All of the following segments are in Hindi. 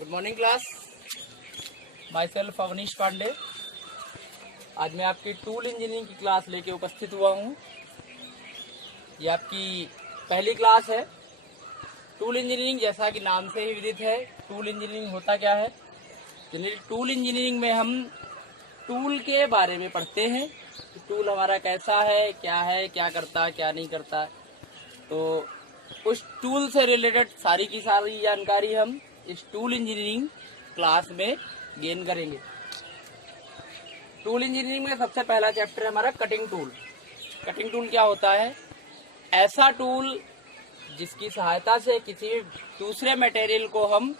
Good morning class. Myself Avnish Pandey. आज मैं आपकी टूल इंजीनियरिंग की क्लास लेके उपस्थित हुआ हूँ। ये आपकी पहली क्लास है। टूल इंजीनियरिंग जैसा कि नाम से ही विदित है, टूल इंजीनियरिंग होता क्या है। जनरली टूल इंजीनियरिंग में हम टूल के बारे में पढ़ते हैं कि टूल हमारा कैसा है, क्या करता है, क्या नहीं करता। तो उस टूल से रिलेटेड सारी की सारी जानकारी हम इस टूल इंजीनियरिंग क्लास में गेन करेंगे। टूल इंजीनियरिंग में सबसे पहला चैप्टर है हमारा कटिंग टूल। कटिंग टूल क्या होता है? ऐसा टूल जिसकी सहायता से किसी दूसरे मटेरियल को हम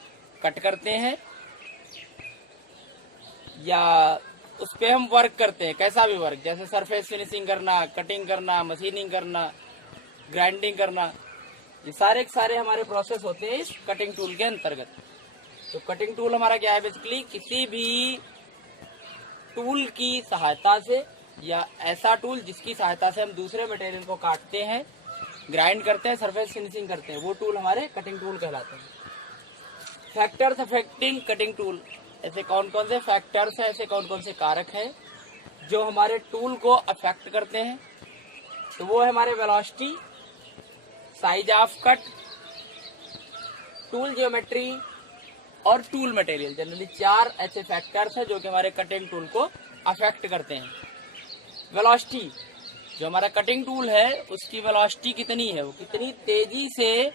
कट करते हैं या उस पर हम वर्क करते हैं, कैसा भी वर्क, जैसे सरफेस फिनिशिंग करना, कटिंग करना, मशीनिंग करना, ग्राइंडिंग करना, ये सारे के सारे हमारे प्रोसेस होते हैं इस कटिंग टूल के अंतर्गत। तो कटिंग टूल हमारा क्या है? बेसिकली किसी भी टूल की सहायता से या ऐसा टूल जिसकी सहायता से हम दूसरे मटेरियल को काटते हैं, ग्राइंड करते हैं, सरफेस फिनिशिंग करते हैं, वो टूल हमारे कटिंग टूल कहलाते हैं। फैक्टर्स अफेक्टिंग कटिंग टूल, ऐसे कौन कौन से फैक्टर्स हैं, ऐसे कौन कौन से कारक हैं जो हमारे टूल को अफेक्ट करते हैं? तो वो है हमारे velocity, size of cut, tool geometry और टूल मटेरियल। जनरली 4 ऐसे फैक्टर्स हैं जो कि हमारे कटिंग टूल को अफेक्ट करते हैं। वेलोसिटी, जो हमारा कटिंग टूल है उसकी वेलोसिटी कितनी है, वो कितनी तेजी से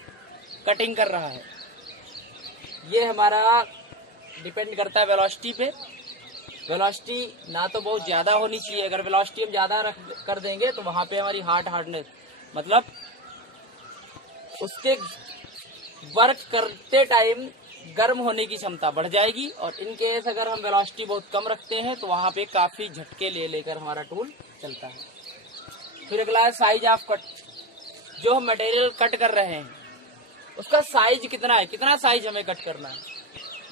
कटिंग कर रहा है, ये हमारा डिपेंड करता है वेलोसिटी पे। वेलोसिटी ना तो बहुत ज्यादा होनी चाहिए, अगर वेलोसिटी हम ज्यादा कर देंगे तो वहां पे हमारी हार्डनेस, मतलब उसके वर्क करते टाइम गर्म होने की क्षमता बढ़ जाएगी। और इन केस अगर हम वेलोसिटी बहुत कम रखते हैं तो वहां पे काफी झटके ले लेकर हमारा टूल चलता है। फिर अगला है साइज ऑफ कट। जो हम मटेरियल कट कर रहे हैं उसका साइज कितना है, कितना साइज हमें कट करना है,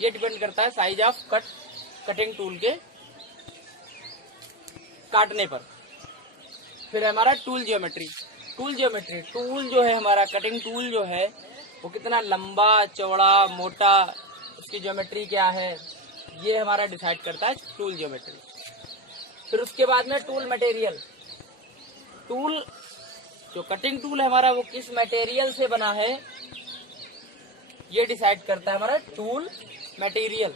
ये डिपेंड करता है size of cut cutting tool के काटने पर। फिर हमारा tool geometry. Tool geometry, tool जो है हमारा कटिंग टूल जो है वो कितना लंबा, चौड़ा, मोटा, उसकी ज्योमेट्री क्या है, ये हमारा डिसाइड करता है टूल ज्योमेट्री। फिर उसके बाद में टूल मटेरियल। टूल जो कटिंग टूल है हमारा वो किस मटेरियल से बना है, ये डिसाइड करता है हमारा टूल मटेरियल।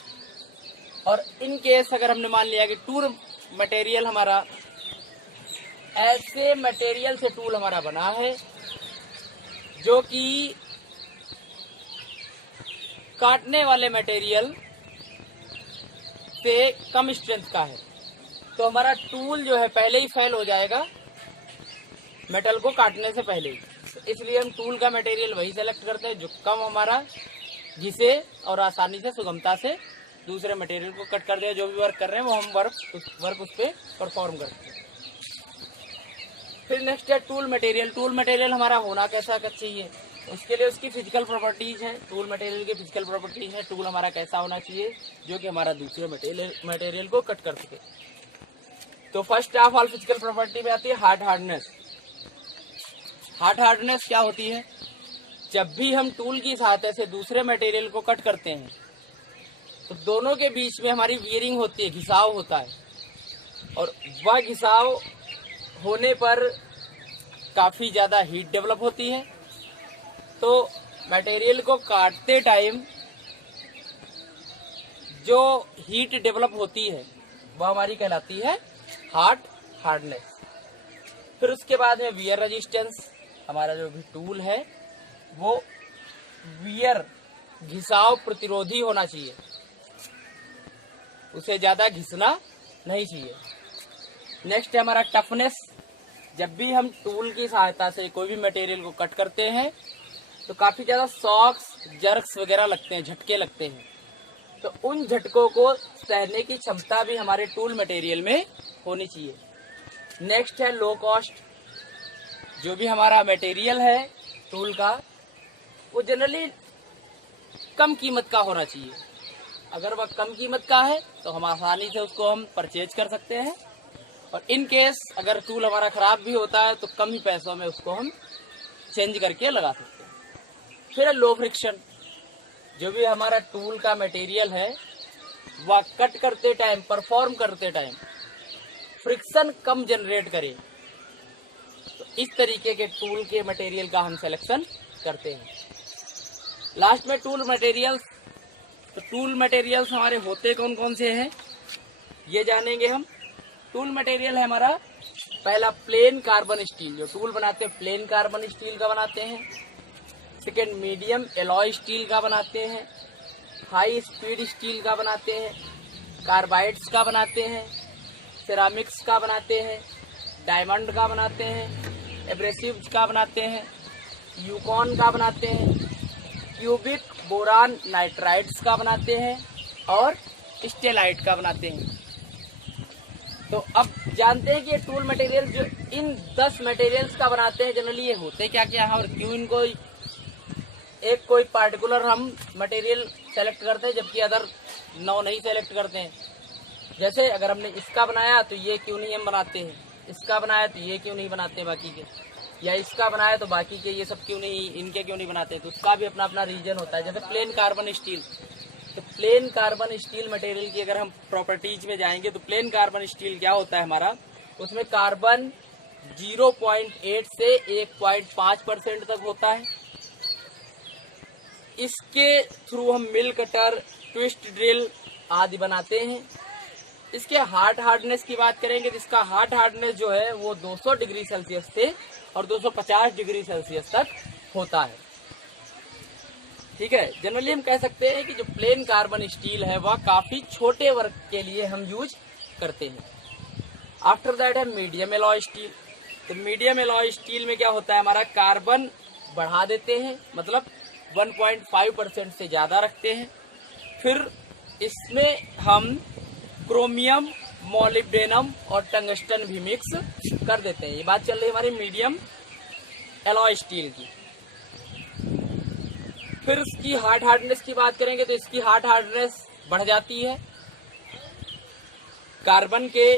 और इन केस अगर हमने मान लिया कि टूल मटेरियल हमारा ऐसे मटेरियल से टूल हमारा बना है जो कि काटने वाले मटेरियल से कम स्ट्रेंथ का है, तो हमारा टूल जो है पहले ही फेल हो जाएगा मेटल को काटने से पहले ही। तो इसलिए हम टूल का मटेरियल वही सेलेक्ट करते हैं जो कम हमारा घिसे और आसानी से, सुगमता से दूसरे मटेरियल को कट कर दे। जो भी वर्क कर रहे हैं वो हम वर्क उस पर परफॉर्म करते हैं। फिर नेक्स्ट है टूल मटेरियल। टूल मटेरियल हमारा होना कैसा चाहिए, उसके लिए उसकी फिजिकल प्रॉपर्टीज है। टूल मटेरियल की फिजिकल प्रॉपर्टीज है, टूल हमारा कैसा होना चाहिए जो कि हमारा दूसरे मटेरियल को कट कर सके। तो first of all physical property में आती है हार्डनेस। हार्डनेस क्या होती है? जब भी हम टूल की सहायता से दूसरे मटेरियल को कट करते हैं तो दोनों के बीच में हमारी वियरिंग होती है, घिसाव होता है, और वह घिसाव होने पर काफी ज्यादा हीट डेवलप होती है। तो मटेरियल को काटते टाइम जो हीट डेवलप होती है वह हमारी कहलाती है हार्डनेस। फिर उसके बाद में वियर रेजिस्टेंस। हमारा जो भी टूल है वो वियर, घिसाव प्रतिरोधी होना चाहिए, उसे ज्यादा घिसना नहीं चाहिए। नेक्स्ट है हमारा टफनेस। जब भी हम टूल की सहायता से कोई भी मटेरियल को कट करते हैं तो काफी ज्यादा शॉक्स, जर्क्स वगैरह लगते हैं, झटके लगते हैं। तो उन झटकों को सहने की क्षमता भी हमारे टूल मटेरियल में होनी चाहिए। नेक्स्ट है लो कॉस्ट। जो भी हमारा मटेरियल है टूल का वो जनरली कम कीमत का होना चाहिए। अगर वह कम कीमत का है तो हम आसानी से उसको हम परचेज कर सकते हैं, और इन केस अगर टूल हमारा खराब भी होता है तो कम ही पैसों में उसको हम चेंज करके लगा सकते हैं। फिर लो फ्रिक्शन। जो भी हमारा टूल का मटेरियल है वह कट करते टाइम, परफॉर्म करते टाइम फ्रिक्शन कम जनरेट करे, तो इस तरीके के टूल के मटेरियल का हम सिलेक्शन करते हैं। लास्ट में टूल मटेरियल्स। तो टूल मटेरियल्स हमारे होते कौन कौन से हैं ये जानेंगे हम। टूल मटेरियल है हमारा पहला प्लेन कार्बन स्टील, जो टूल बनाते हैं प्लेन कार्बन स्टील का बनाते हैं। सेकेंड मीडियम एलॉय स्टील का बनाते हैं। हाई स्पीड स्टील का बनाते हैं। कार्बाइड्स का बनाते हैं। सिरामिक्स का बनाते हैं। डायमंड का बनाते हैं। एब्रेसिव्स का बनाते हैं। यूकॉन का बनाते हैं। क्यूबिक बोरान नाइट्राइड्स का बनाते हैं और स्टेलाइट का बनाते हैं। तो अब जानते हैं कि ये टूल मटेरियल जो इन 10 मटेरियल्स का बनाते हैं जनरली ये होते क्या क्या है और क्यों इनको एक कोई पार्टिकुलर हम मटेरियल सेलेक्ट करते हैं जबकि अदर 9 नहीं सेलेक्ट करते हैं। जैसे अगर हमने इसका बनाया तो ये क्यों नहीं हम बनाते हैं, इसका बनाया तो ये क्यों नहीं बनाते बाकी के, या इसका बनाया तो बाकी के ये सब क्यों नहीं, इनके क्यों नहीं बनाते, तो उसका भी अपना अपना रीजन होता है। जैसे प्लेन कार्बन स्टील, तो प्लेन कार्बन स्टील मटेरियल की अगर हम प्रॉपर्टीज में जाएंगे तो प्लेन कार्बन स्टील क्या होता है हमारा, उसमें कार्बन 0.8 से 1.5% तक होता है। इसके थ्रू हम मिल कटर, ट्विस्ट ड्रिल आदि बनाते हैं। इसके हार्डनेस की बात करेंगे तो इसका हार्डनेस जो है वो 200 डिग्री सेल्सियस से और 250 डिग्री सेल्सियस तक होता है। ठीक है, जनरली हम कह सकते हैं कि जो प्लेन कार्बन स्टील है वह काफी छोटे वर्क के लिए हम यूज करते हैं। आफ्टर दैट है मीडियम एलॉय स्टील। तो मीडियम एलॉय स्टील में क्या होता है, हमारा कार्बन बढ़ा देते हैं, मतलब 1.5% से ज्यादा रखते हैं। फिर इसमें हम क्रोमियम, मोलिब्डेनम और टंगस्टन भी मिक्स कर देते हैं। ये बात चल रही है हमारी मीडियम एलॉय स्टील की। फिर इसकी हार्डनेस की बात करेंगे तो इसकी हार्डनेस बढ़ जाती है। कार्बन के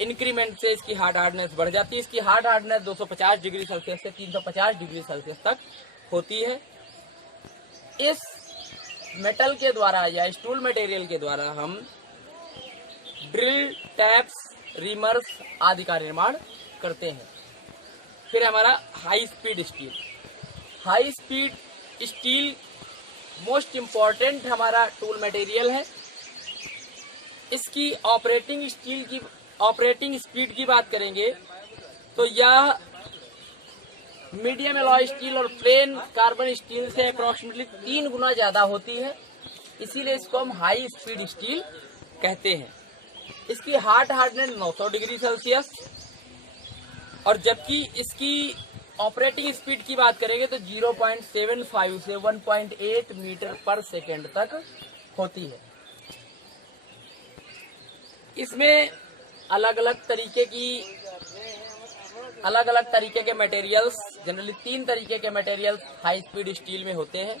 इंक्रीमेंट से इसकी हार्डनेस बढ़ जाती है। इसकी हार्डनेस 250 डिग्री सेल्सियस से 350 डिग्री सेल्सियस तक होती है। इस मेटल के द्वारा या स्टूल मटेरियल के द्वारा हम ड्रिल, टैप्स, रीमर्स आदि का निर्माण करते हैं। फिर हमारा high speed steel. High speed steel most important हमारा टूल मटेरियल है। इसकी ऑपरेटिंग स्पीड की बात करेंगे तो यह मीडियम एलॉय स्टील और प्लेन कार्बन स्टील से अप्रोक्सीमेटली 3 गुना ज्यादा होती है, इसीलिए इसको हम हाई स्पीड स्टील कहते हैं। इसकी हार्डनेस 900 डिग्री सेल्सियस और जबकि इसकी ऑपरेटिंग स्पीड की बात करेंगे तो 0.75 से 1.8 मीटर पर सेकेंड तक होती है। इसमें अलग अलग तरीके के मटेरियल्स, जनरली 3 तरीके के मटेरियल्स हाई स्पीड स्टील में होते हैं।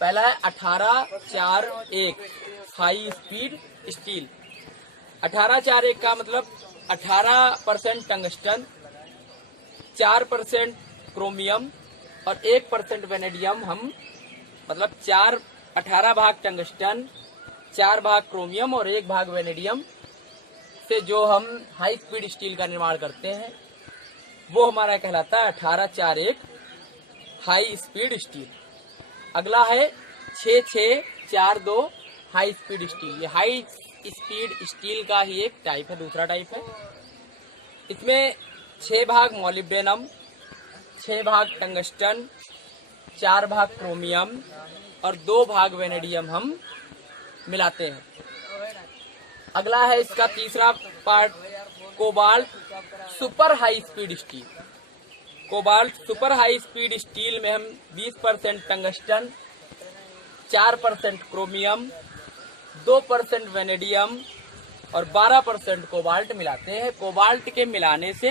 पहला है 18-4-1 हाई स्पीड स्टील। 18-4-1 का मतलब 18% टंगस्टन, 4% क्रोमियम और 1% वेनेडियम हम, मतलब 18 भाग टंगस्टन, 4 भाग क्रोमियम और 1 भाग वेनेडियम से जो हम हाई स्पीड स्टील का निर्माण करते हैं वो हमारा कहलाता है 18-4-1 हाई स्पीड स्टील। अगला है 6-6-4-2 हाई स्पीड स्टील। ये हाई स्पीड स्टील का ही एक टाइप है, दूसरा टाइप है। इसमें 6 भाग मोलिब्डेनम, 6 भाग टंगस्टन, 4 भाग क्रोमियम और 2 भाग वेनेडियम हम मिलाते हैं। अगला है इसका तीसरा part cobalt super high speed steel. Cobalt super high speed steel में हम 20% टंगस्टन, 4% क्रोमियम, 2% वेनेडियम और 12% कोबाल्ट मिलाते हैं। कोबाल्ट के मिलाने से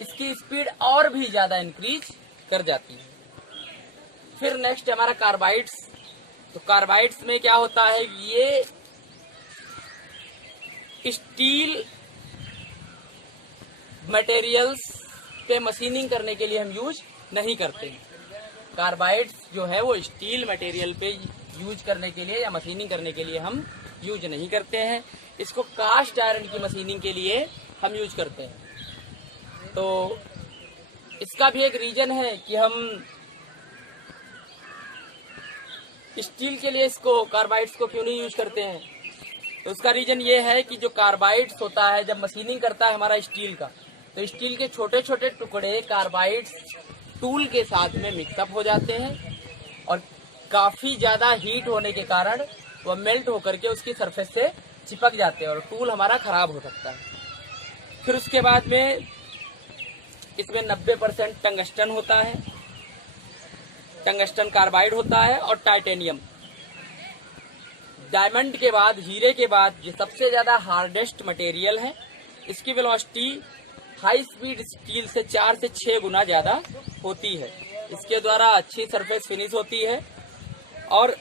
इसकी स्पीड और भी ज्यादा इंक्रीज कर जाती है। फिर नेक्स्ट हमारा कार्बाइड्स। तो कार्बाइड्स में क्या होता है, ये स्टील मटेरियल्स पे मशीनिंग करने के लिए हम यूज नहीं करते हैं। कार्बाइड्स जो है वो स्टील मटेरियल पे यूज करने के लिए या मशीनिंग करने के लिए हम यूज नहीं करते हैं। इसको कास्ट आयरन की मशीनिंग के लिए हम यूज करते हैं। तो इसका भी एक रीजन है कि हम स्टील के लिए इसको कार्बाइड्स को क्यों नहीं यूज करते हैं। तो उसका रीजन ये है कि जो कार्बाइड्स होता है, जब मशीनिंग करता है हमारा स्टील का, तो स्टील के छोटे छोटे टुकड़े कार्बाइड्स टूल के साथ में मिक्सअप हो जाते हैं और काफी ज्यादा हीट होने के कारण वह मेल्ट होकर के उसकी सरफेस से चिपक जाते हैं और टूल हमारा खराब हो सकता है। फिर उसके बाद में इसमें 90% टंगस्टन होता है, टंगस्टन कार्बाइड होता है और टाइटेनियम। डायमंड के बाद, हीरे के बाद ये सबसे ज्यादा हार्डेस्ट मटेरियल है। इसकी वेलोसिटी हाई स्पीड स्टील से 4 से 6 गुना ज्यादा होती है। इसके द्वारा अच्छी सरफेस फिनिश होती है और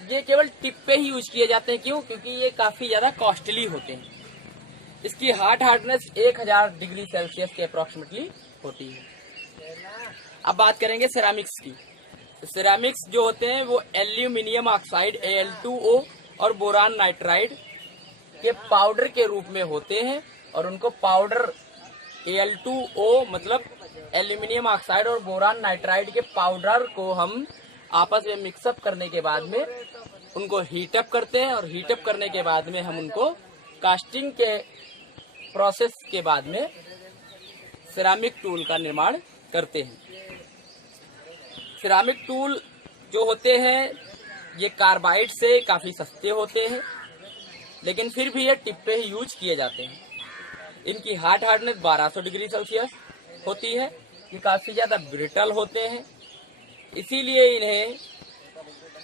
ये केवल टिप पे ही यूज किए जाते हैं। क्यों? क्योंकि ये काफी ज्यादा कॉस्टली होते हैं। इसकी हार्डनेस 1000 डिग्री सेल्सियस के अप्रोक्सीमेटली होती है। अब बात करेंगे सिरेमिक्स की। सिरेमिक्स जो होते हैं वो एल्यूमिनियम ऑक्साइड Al2O और बोरान नाइट्राइड के पाउडर के रूप में होते हैं और उनको पाउडर Al2O मतलब एल्यूमिनियम ऑक्साइड और बोरान नाइट्राइड के पाउडर को हम आपस में मिक्सअप करने के बाद में उनको हीटअप करते हैं और हीटअप करने के बाद में हम उनको कास्टिंग के प्रोसेस के बाद में सिरेमिक टूल का निर्माण करते हैं। सिरेमिक टूल जो होते हैं ये कार्बाइड से काफी सस्ते होते हैं, लेकिन फिर भी ये टिप पे ही यूज किए जाते हैं। इनकी हार्डनेस 1200 डिग्री सेल्सियस होती है। ये काफी ज्यादा ब्रिटल होते हैं, इसीलिए इन्हें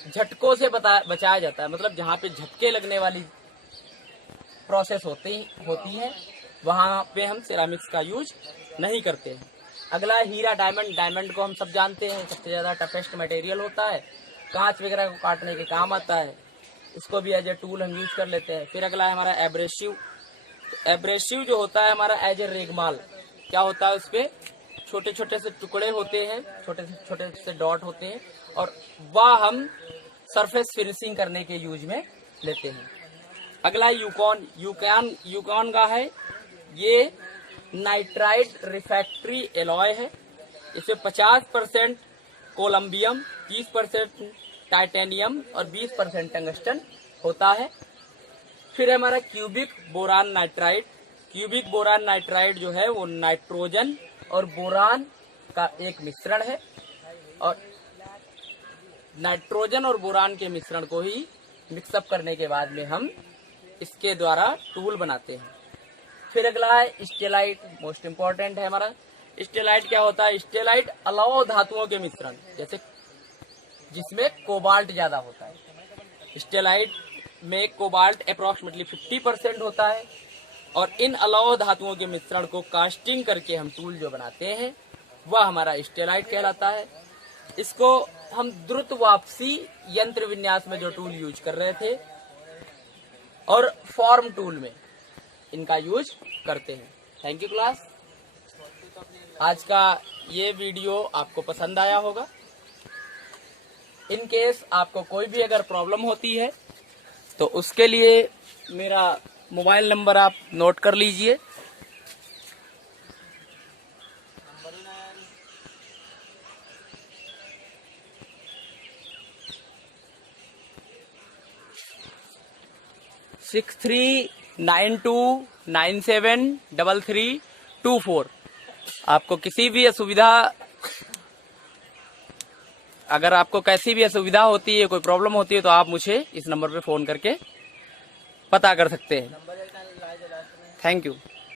झटकों से बचाया जाता है। मतलब जहाँ पे झटके लगने वाली प्रोसेस होती है वहाँ पे हम सिरेमिक्स का यूज नहीं करते हैं। अगला है हीरा, डायमंड। डायमंड को हम सब जानते हैं सबसे ज्यादा टफेस्ट मटेरियल होता है, कांच वगैरह को काटने के काम आता है। इसको भी एज ए टूल हम यूज कर लेते हैं। फिर अगला है हमारा एब्रेसिव। एब्रेसिव जो होता है हमारा एज ए रेगमाल। क्या होता है, उस पे छोटे छोटे से टुकड़े होते हैं, छोटे से डॉट होते हैं और वह हम सरफेस फिनिशिंग करने के यूज में लेते हैं। अगला यूकॉन। यूकॉन का है, ये नाइट्राइड रिफ्रैक्टरी एलॉय है। इसमें 50% कोलम्बियम, 30% टाइटेनियम और 20% टंगस्टन होता है। फिर हमारा cubic boron nitride. Cubic boron nitride जो है वो नाइट्रोजन और बोरान का एक मिश्रण है और नाइट्रोजन और बोरान के मिश्रण को ही मिक्सअप करने के बाद में हम इसके द्वारा टूल बनाते हैं। फिर अगला है स्टेलाइट। मोस्ट इम्पोर्टेंट है हमारा। स्टेलाइट क्या होता है? स्टेलाइट अलौह धातुओं के मिश्रण, जैसे जिसमें कोबाल्ट ज्यादा होता है। स्टेलाइट में कोबाल्ट अप्रोक्सीमेटली 50% होता है और इन अलौह धातुओं के मिश्रण को कास्टिंग करके हम टूल जो बनाते हैं वह हमारा स्टेलाइट कहलाता है। इसको हम द्रुत वापसी यंत्र विन्यास में जो टूल यूज कर रहे थे और फॉर्म टूल में इनका यूज करते हैं। Thank you class. आज का ये वीडियो आपको पसंद आया होगा। इन केस आपको कोई भी अगर प्रॉब्लम होती है तो उसके लिए मेरा मोबाइल नंबर आप नोट कर लीजिए। सिक्स 392973324। आपको किसी भी असुविधा, अगर आपको कैसी भी असुविधा होती है, कोई प्रॉब्लम होती है तो आप मुझे इस नंबर पे फोन करके पता कर सकते हैं। Thank you.